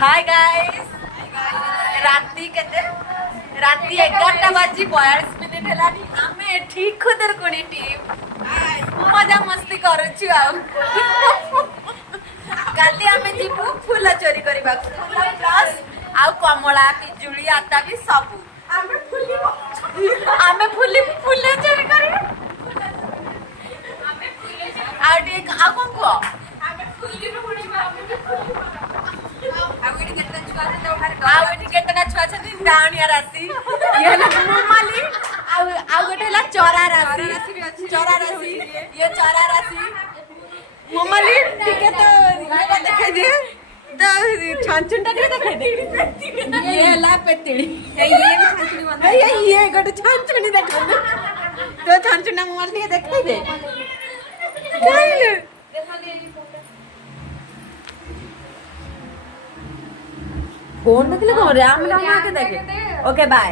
Hi guys राती केते राती 11टा बाजी 42 मिनिट हेलानी आमे ठीक खुदर कोनी टीम मजा मस्ती करूछु काली आमे जीवु फूल चोरी करबा प्लस आउ कमला पिजुली आता भी सब आमे फूली फूल चोरी करबा आ ठीक आ कोन को आमे फूली रो बुणीबा आउटी केतना छुआ छथि डाउनिया राशि ये मोमाली आउ गोटे ला चोरा राशि ये चोरा राशि मोमाली ठीक तो ये देखाई दे तो छानचुंटा के देखाई दे ये ला पेतिड़ी ये भी छानचुनी बंद ये गोटे छानचुनी देखाई दे तो छानचुना मोमाली के देखाई दे काइले फोन देखले को राम राम के देखे ओके बाय।